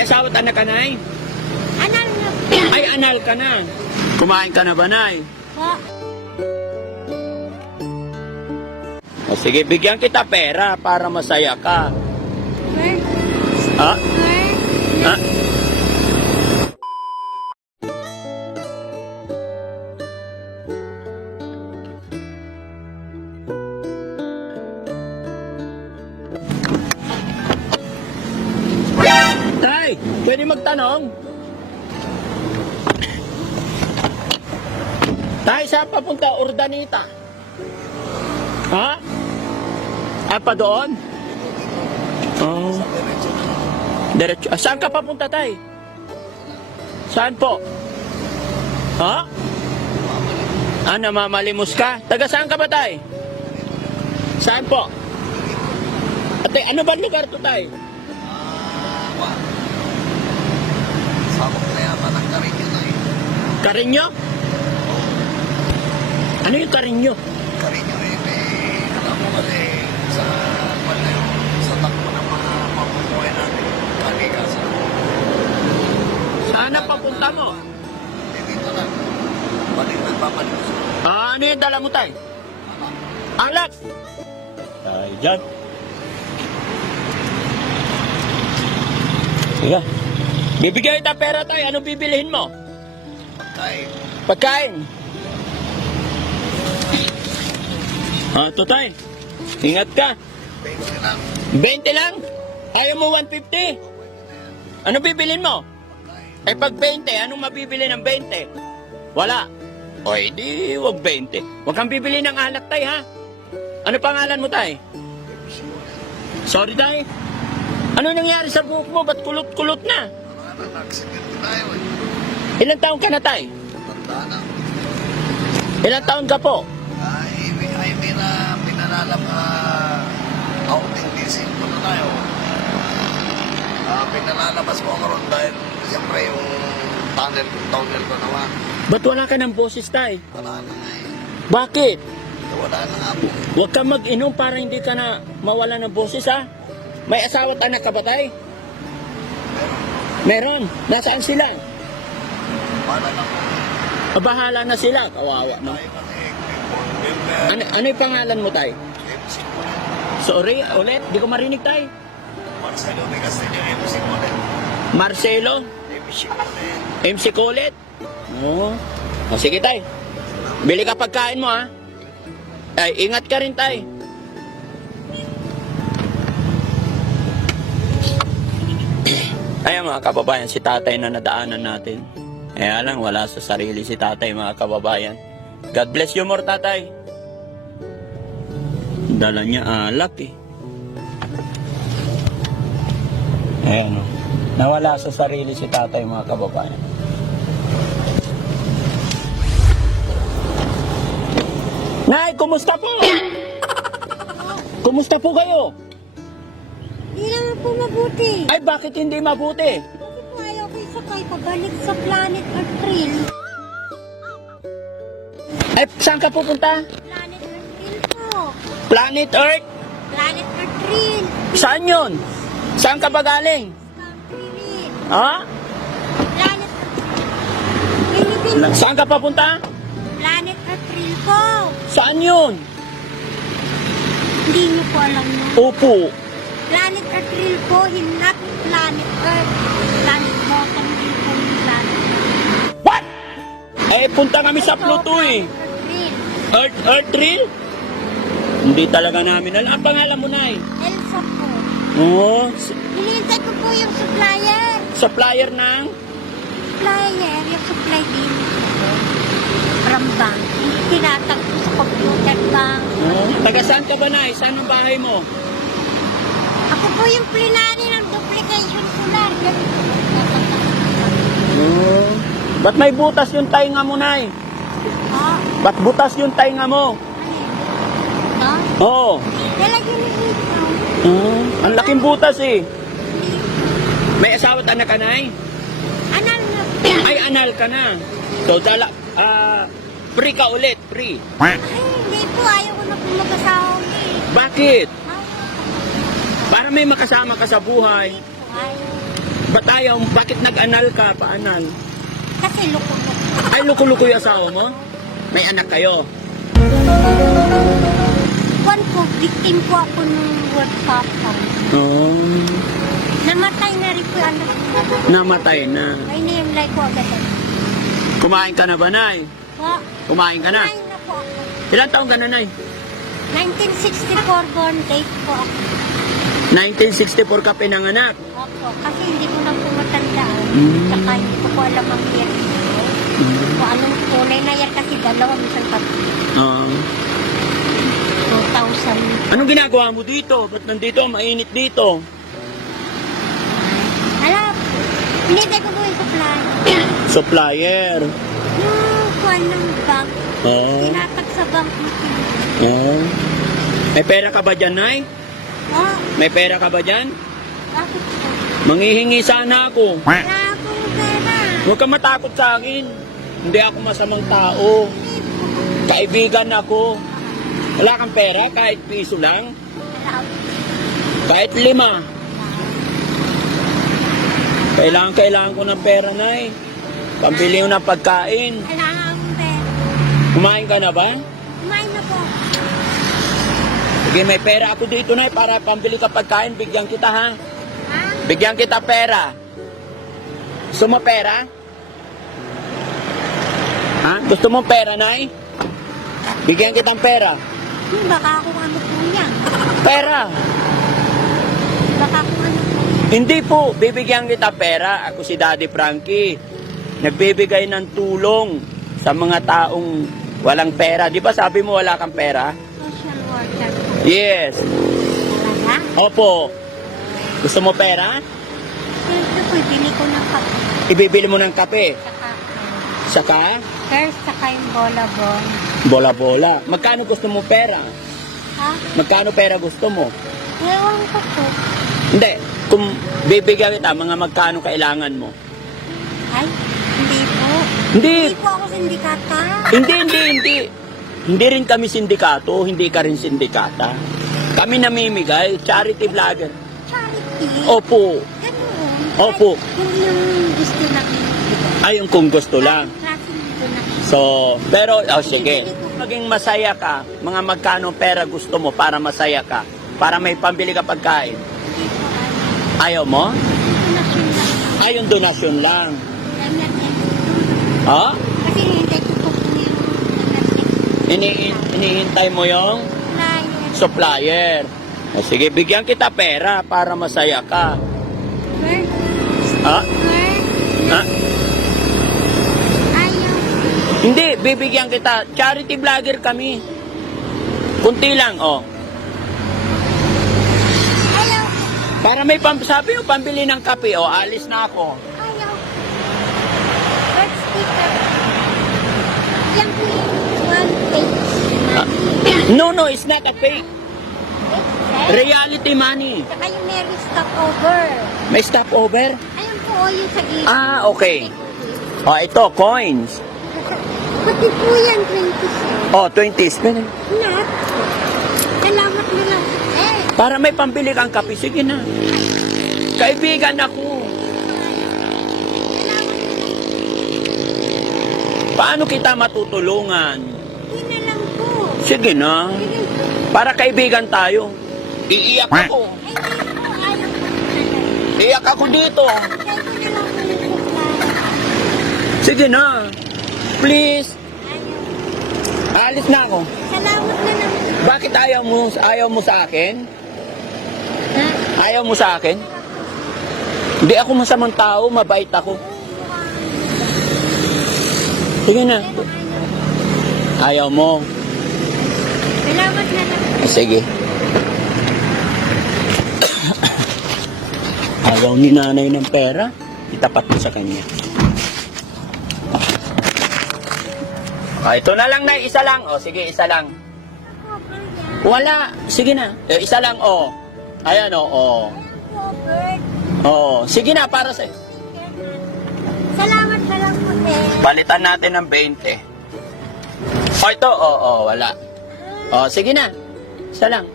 May asawa at anak ka, Nay? Anal na po. Ay, anal ka na. Kumain ka na ba, Nay? Po. O sige, bigyan kita pera para masaya ka. Ha? Ha? Tay, pwede magtanong? Tay, saan papunta? Urdanita? Ha? Pa doon? Oh. Diretso. Saan ka papunta, Tay? Saan po? Ha? Namamalimos ka? Taga saan ka ba, Tay? Saan po? Ate, ano ba lugar to, Tay? Sabok na yaman ang Karinyo na eh. Karinyo? Ano yung Karinyo? Karinyo eh, may alam mo kasi sa takbo ng mga pamumuhay natin. Kalikasan. Saan na papunta mo? Dito lang. Balik nagpapalimos. Ano yung dala mo, Tay? Alak! Tay, dyan. Sige. Bibigyan kita pera, Tay. Anong bibilihin mo? Pagkain. Pagkain. Ito, Tay. Ingat ka. 20 lang. 20 lang? Ayaw mo 150? Ano bibilin mo? Eh pag 20, anong mabibili ng 20? Wala. O edi, wag 20. Huwag kang bibili ng alak, Tay, ha? Ano pangalan mo, Tay? Sorry, Tay. Ano nangyari sa buhok mo? Ba't kulot-kulot na? Nag-accident tayo eh. Ilang taon ka na, Tay? Tanda na. Ilang taon ka po? Ay, may na pinalalap outing DC po na tayo. Pinalalabas ko ako ron dahil siyempre yung tunnel ko naman. Ba't wala ka ng boses, Tay? Wala na nga eh. Bakit? Wala na nga po. Huwag kang mag-inom para hindi ka na mawala ng boses, ha? May asawa at anak ka ba, Tay? Meron. Nasaan sila? Wala na po. Bahala na sila. Kawawa, no? Tayo kasi Ano yung pangalan mo, Tay? MC ko na. Sorry, ulit. Di ko marinig, Tay. Marcelo de Castillo, MC ko na. Marcelo? MC ko na. MC Kulit? Oo. O, sige, Tay. Bili ka pagkain mo, ha? Ay, ingat ka rin, Tay. Ayan, mga kababayan, si tatay na nadaanan natin. Kaya lang, wala sa sarili si tatay, mga kababayan. God bless you more, tatay. Dala niya alak, eh. Ayan, o. Nawala sa sarili si tatay, mga kababayan. Nay, kumusta po? Kumusta po kayo? Hindi naman po mabuti. Ay, bakit hindi mabuti? Kasi po ayaw ko isakay pabalik sa planet Earth Trail. Ay, saan ka pupunta? Planet Earth Trail po. Planet Earth? Planet Earth Trail. Saan yun? Saan ka ba galing? Country. Ha? Planet Earth Trail. Philippines. Saan ka papunta? Planet Earth Trail po. Saan yun? Hindi niyo po alam yun. Opo. Planet Earth Trail po, not Planet Earth. Planet Mountain Trail po yung Planet Earth. What? Eh, punta kami sa Pluto, eh. Planet Earth Trail. Earth Trail? Hindi talaga namin alam. Ang pangalan mo, Nay? Elsa po. Oo. Hinihintay ko po yung supplier. Supplier ng? Supplier, yung supply din. From bank. Tinatag ko sa computer bank. Taga saan ka ba, Nay? Saan ang bahay mo? Ako po yung plenary ng duplication solar. Ba't may butas yung tainga mo, Nay? Ah, Ba't butas yung tainga mo? ito? Oo. Lalagyan mo dito. Ang laking butas, eh. May asawa at anak ka, Nay? Anal na po. Ay, anal ka na. So, free ka ulit, free. Ay, hindi po. Ayaw ko na po mag-asawa ulit. Bakit? Ayaw. Para may makasama ka sa buhay. Hindi po. Ayaw. Ba't ayaw? Bakit nag-anal ka? Paanal? Kasi loko-loko. Ay, luko-luko yung asawa mo? May anak kayo? Kwan po, victim po ako ng World Cup. Oh, Namatay na rin po yung anak ko. namatay na. Ay, niyemlay ko agad. Kumain ka na ba, Nay? Po, Kumain ka na? kumain na po ako. Ilang taong ka na, Nay? 1964 born date po ako. 1964 ka pinanganak. Opo, kasi hindi ko na po matandaan. Mm. Saka hindi ko po alam ang year. Kung anong tunay na year kasi dalawa, minsan tatlo. Ah. 2000. Anong ginagawa mo dito? Ba't nandito? Mainit dito. Alam, hindi tayo ko po yung supply. Supplier. Yung kuwan ng bank, Oo. tinatag sa bank mo. Oo. May pera ka ba dyan, Nay? Oh, May pera ka ba dyan? bakit po? Manghihingi sana ako. Wala akong pera. Huwag ka matakot sa akin. Hindi ako masamang tao. Kaibigan ako. Wala kang pera, kahit piso lang. Wala akong Kahit 5. Kailangan ko ng pera, Nay. Pambili ko ng pagkain. Wala akong pera. Kumain ka na ba? Kumain na po. Sige, may pera ako dito, Nay, para pambili ka pagkain. Bigyan kita, ha? Ha? Bigyan kita pera. Gusto mo pera? Ha? Gusto mo pera, Nay? Bigyan kitang pera. Baka akong ano po yan. Pera. Baka akong ano po yan. Hindi po, bibigyan kita pera. Ako si Daddy Frankie. Nagbibigay ng tulong sa mga taong walang pera. Di ba sabi mo wala kang pera? Social worker po. Yes. Talaga? Opo. Gusto mo pera? Siyempre po, bili ko ng kape. Ibibili mo ng kape. Saka, Saka, first, saka yung bola-bon. bola-bola. Magkano gusto mo pera? Ha? Magkano pera gusto mo? Ewan ko po. Hindi. Kung bibigyan kita, mga magkano kailangan mo? Ay, hindi po. Hindi. Hindi po ako sindikata. Hindi. Hindi rin kami sindikato, hindi ka rin sindikata. Kami namimigay, charity vlogger. Charity. Opo. Ganun. Opo. Kung yung gusto lang. Ayun kung gusto lang. Klaseng gusto lang. So, pero, sige. Maging masaya ka, mga magkano pera gusto mo para masaya ka, para may pambili ka pagkain. Hindi po ano. Ayaw mo? Donasyon lang. Ayun, donasyon lang. Ganyan yan. Ha? Kasi hindi ko po yung Inihintay mo yung Flyer. supplier. O, sige, bigyan kita pera para masaya ka. Ha? Ha? Ayaw. Hindi, bibigyan kita. Charity vlogger kami. Kunti lang, oh. Ayaw. Para may sabi mo, pambili ng kape, oh, alis na ako. Ayaw. Bird sticker. Yan po yung one page. No, it's not a fake. Reality money. Saka yung Mary stopover. May stopover? Ayun po yung sa gilid. Ah, okay. Oh, ito, coins. Pati po yan, 20 cents. Oh, 20 spin. Not. Salamat na lang. Para may pambili kang kape, sige na. Kaibigan ako. Paano kita matutulungan? Yun na lang po. Sige na. Para kaibigan tayo. Iiyak ako. Ay, hindi po. Ayaw po. Iiyak ako dito. Kaya ko na lang po yung supply. Sige na. Please. Ayaw. Alis na ako. Salamat na lang. Bakit ayaw mo sa akin? Ha? Ayaw mo sa akin? Hindi ako masamang tao, mabait ako. Sige na. Ayaw mo. Salamat na lang. Sige. Ayaw ni nanay ng pera, itapat mo sa kanya. Ito na lang na, isa lang. O, sige, isa lang. Wala. Sige na. Isa lang, o. Ayan, o. O, sige na, para sa... Salamat na lang po, sir. Palitan natin ng 20. O, ito, wala. O, sige na. Isa lang.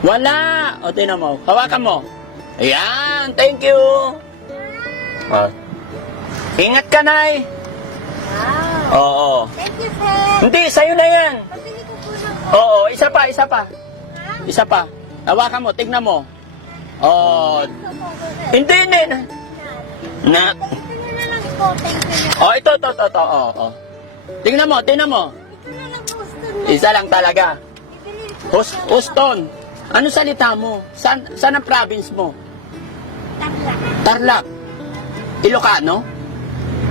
Wala. O, tinan mo. Hawakan mo. Ayan, thank you. Ah. Ingat ka, Nay. Wow. Oo. Thank you, sir. Hindi, sa'yo na yan. Pabili ko po ng Oo, isa pa, isa pa. Ha? Isa pa. Hawakan mo, tignan mo. Oh, Ito po, sir. hindi, hindi. Na, Ito na lang po. Thank you. oh, ito. Oh. Tingnan mo. Ito na lang po. Gusto niyo. Isa lang talaga. Bibili ko. Houston. Ano salita mo? Saan ang province mo? Tarlac. Tarlac. Ilocano?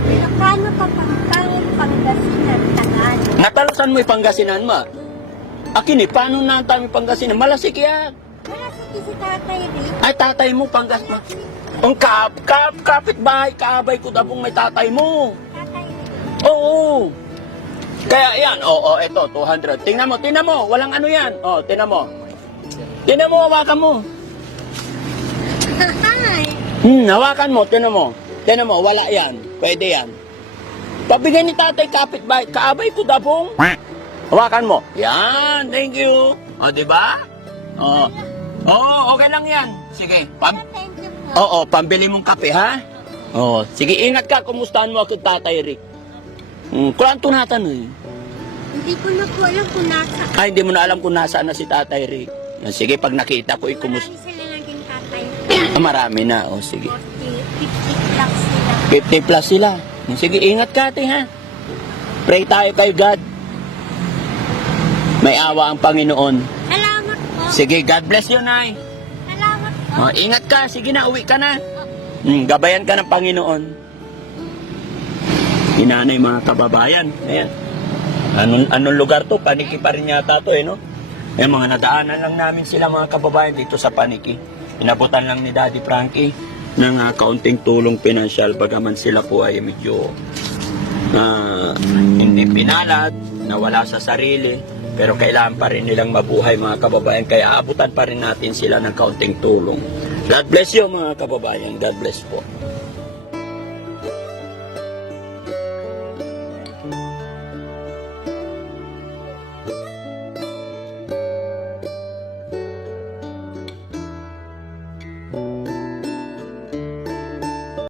Ilocano, Pampanga, Pangasinan, Tagal. Natalusan mo yung Pangasinan mo. Akin paano natin yung Pangasinan? Malasik yan. Wala si Tatay Rick. Ay, tatay mo, Pangasinan. Ang kapit-bahay, kaabay ko dabong may tatay mo. Tatay Rick. Oo. Kaya yan, oo, eto, 200. Tingnan mo, walang ano yan. Oh, tingnan mo, hawakan mo. Hi. Hawakan mo, tingnan mo, wala yan. Pwede yan. Pabigyan ni tatay kapit-bahay, kaabay ko dabong. Hawakan mo. Yan, thank you. O, diba? Oo, okay lang yan. Sige, Thank you po. oo, pambili mong kape, ha? Oo, sige, ingat ka. Kumustahan mo ako, Tatay Rick? Kulanto natin, eh. Hindi ko na po alam kung nasa. Ay, hindi mo na alam kung nasaan na si Tatay Rick. Sige, pag nakita ko, Marami sila naging tatay. marami na. O, sige. 50 plus sila. 50 plus sila. Sige, ingat ka, ate, ha? Pray tayo kay God. May awa ang Panginoon. Salamat po. Sige, God bless you, Nay. Salamat po. Ingat ka. Sige na, uwi ka na. Gabayan ka ng Panginoon. Inanay mga kababayan. Ayan. Anong lugar to? Paniki pa rin yata to, no? Ayan, mga nadaanan lang namin sila mga kababayan dito sa Paniki. Inabutan lang ni Daddy Frankie ng kaunting tulong pinansyal bagaman sila po ay medyo hindi pinalad, nawala sa sarili, pero kailangan pa rin nilang mabuhay mga kababayan, kaya aabutan pa rin natin sila ng kaunting tulong. God bless you mga kababayan. God bless po.